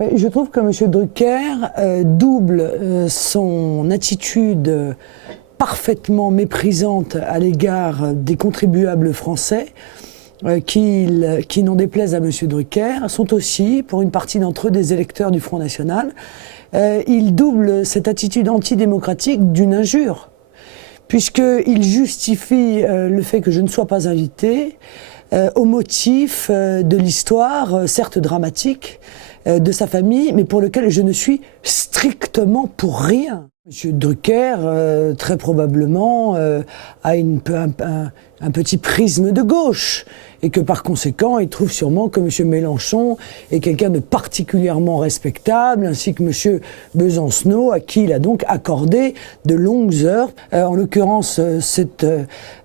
Je trouve que M. Drucker double son attitude parfaitement méprisante à l'égard des contribuables français qui, n'en déplaise à M. Drucker, sont aussi, pour une partie d'entre eux, des électeurs du Front National. Il double cette attitude antidémocratique d'une injure, puisqu'il justifie le fait que je ne sois pas invité au motif de l'histoire, certes dramatique, de sa famille, mais pour lequel je ne suis strictement pour rien. M. Drucker, très probablement, a un petit prisme de gauche, et que par conséquent, il trouve sûrement que M. Mélenchon est quelqu'un de particulièrement respectable, ainsi que M. Besancenot, à qui il a donc accordé de longues heures. En l'occurrence, cette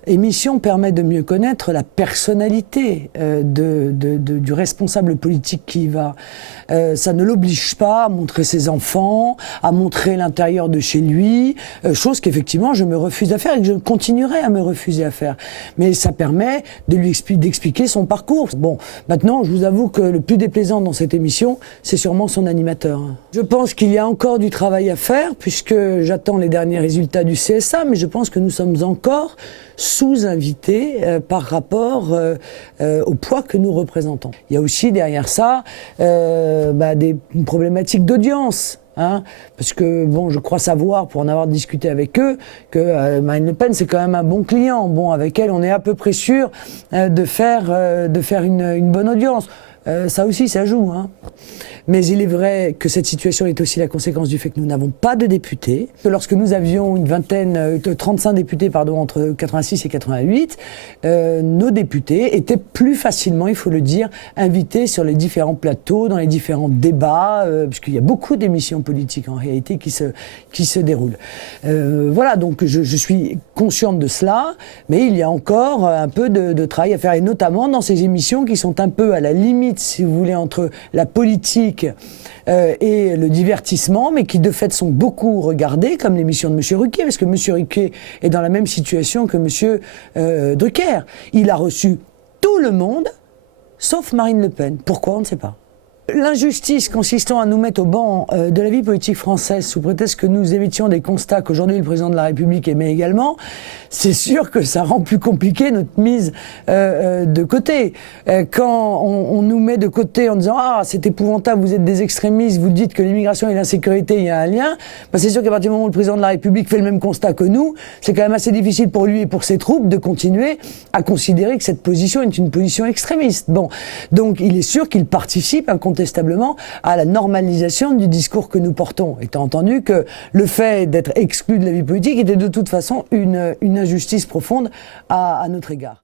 émission permet de mieux connaître la personnalité du responsable politique qui y va. Ça ne l'oblige pas à montrer ses enfants, à montrer l'intérieur de chez lui, chose qu'effectivement je me refuse à faire et que je continuerai à me refuser à faire. Mais ça permet de lui d'expliquer son parcours. Bon, maintenant, je vous avoue que le plus déplaisant dans cette émission, c'est sûrement son animateur. Je pense qu'il y a encore du travail à faire, puisque j'attends les derniers résultats du CSA, mais je pense que nous sommes encore sous-invités par rapport au poids que nous représentons. Il y a aussi derrière ça des problématiques d'audience. Parce que, bon, je crois savoir, pour en avoir discuté avec eux, que Marine Le Pen, c'est quand même un bon client. Bon, avec elle, on est à peu près sûr de faire une bonne audience. Ça aussi, ça joue. Mais il est vrai que cette situation est aussi la conséquence du fait que nous n'avons pas de députés. Que lorsque nous avions 35 députés, entre 86 et 88, nos députés étaient plus facilement, il faut le dire, invités sur les différents plateaux, dans les différents débats, puisqu'il y a beaucoup d'émissions politiques en réalité qui se déroulent. Voilà, donc je suis consciente de cela, mais il y a encore un peu de travail à faire, et notamment dans ces émissions qui sont un peu à la limite, si vous voulez, entre la politique et le divertissement, mais qui de fait sont beaucoup regardés, comme l'émission de M. Ruquier, parce que M. Ruquier est dans la même situation que M. Drucker. Il a reçu tout le monde, sauf Marine Le Pen. Pourquoi? On ne sait pas. L'injustice consistant à nous mettre au banc de la vie politique française sous prétexte que nous émettions des constats qu'aujourd'hui le président de la République émet également, c'est sûr que ça rend plus compliqué notre mise de côté. Quand on nous met de côté en disant « Ah, c'est épouvantable, vous êtes des extrémistes, vous dites que l'immigration et l'insécurité, il y a un lien », c'est sûr qu'à partir du moment où le président de la République fait le même constat que nous, c'est quand même assez difficile pour lui et pour ses troupes de continuer à considérer que cette position est une position extrémiste. Bon, donc il est sûr qu'il participe incontestablement à la normalisation du discours que nous portons, étant entendu que le fait d'être exclu de la vie politique était de toute façon une injustice profonde à notre égard.